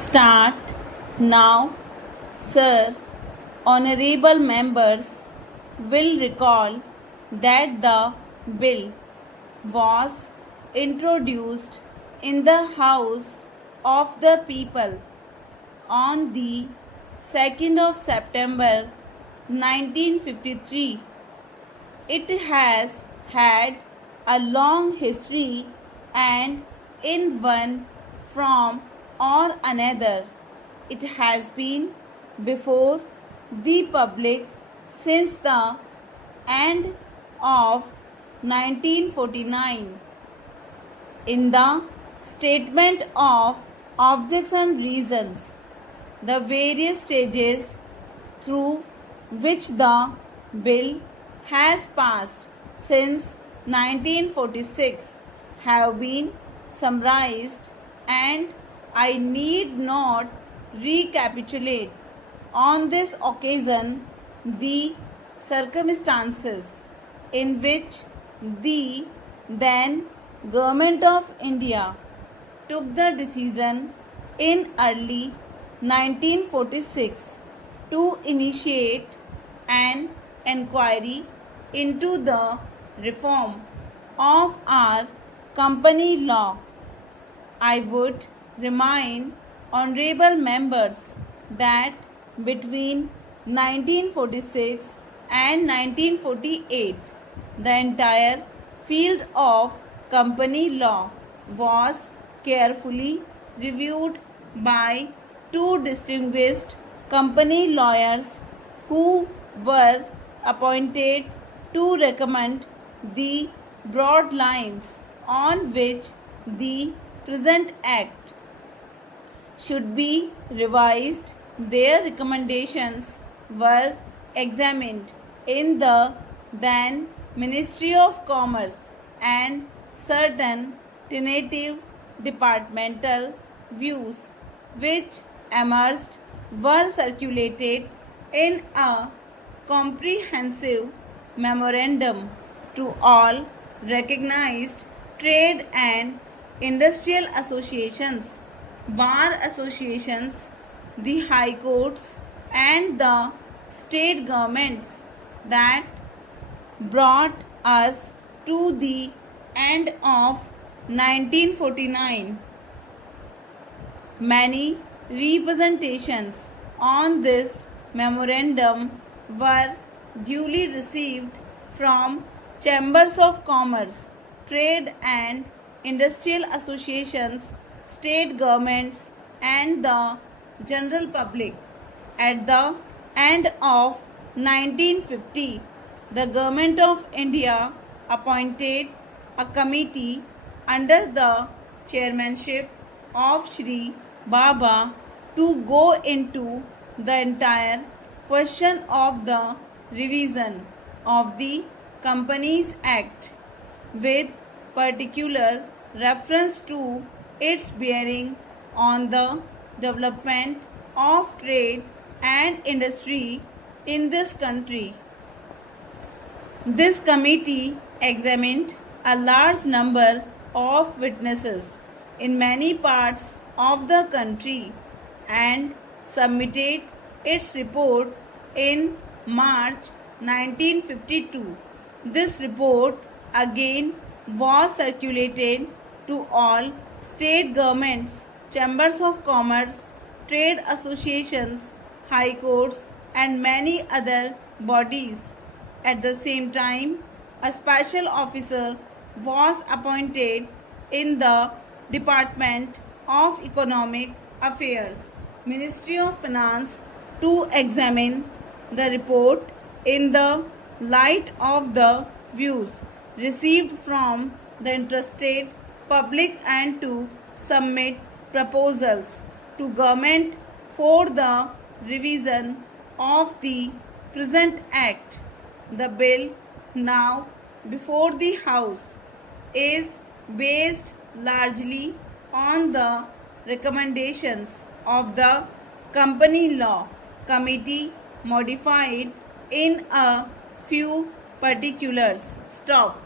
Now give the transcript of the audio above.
Start now, sir. Honorable members will recall that the bill was introduced in the House of the People on the 2nd of September 1953. It has had a long history and in one form or another it has been before the public since the end of 1949. In the statement of objects and reasons, the various stages through which the bill has passed since 1946 have been summarized, and I need not recapitulate on this occasion the circumstances in which the then Government of India took the decision in early 1946 to initiate an inquiry into the reform of our company law. I would remind honorable members that between 1946 and 1948 the entire field of company law was carefully reviewed by two distinguished company lawyers who were appointed to recommend the broad lines on which the present act should be revised. Their recommendations were examined in the then Ministry of Commerce, and certain tentative departmental views which emerged were circulated in a comprehensive memorandum to all recognized trade and industrial associations, bar associations, the high courts and the state governments, that brought us to the end of 1949. Many representations on this memorandum were duly received from chambers of commerce, trade and industrial associations, state governments and the general public. At the end of 1950, the Government of India appointed a committee under the chairmanship of Shri Baba to go into the entire question of the revision of the Companies Act, with particular reference to its bearing on the development of trade and industry in this country. This committee examined a large number of witnesses in many parts of the country and submitted its report in March 1952. This report again was circulated to all state governments, chambers of commerce, trade associations, high courts and many other bodies. At the same time, a special officer was appointed in the Department of Economic Affairs, Ministry of Finance, to examine the report in the light of the views received from the interested public and to submit proposals to government for the revision of the present act. The bill now before the House is based largely on the recommendations of the Company Law Committee, modified in a few particulars. Stop.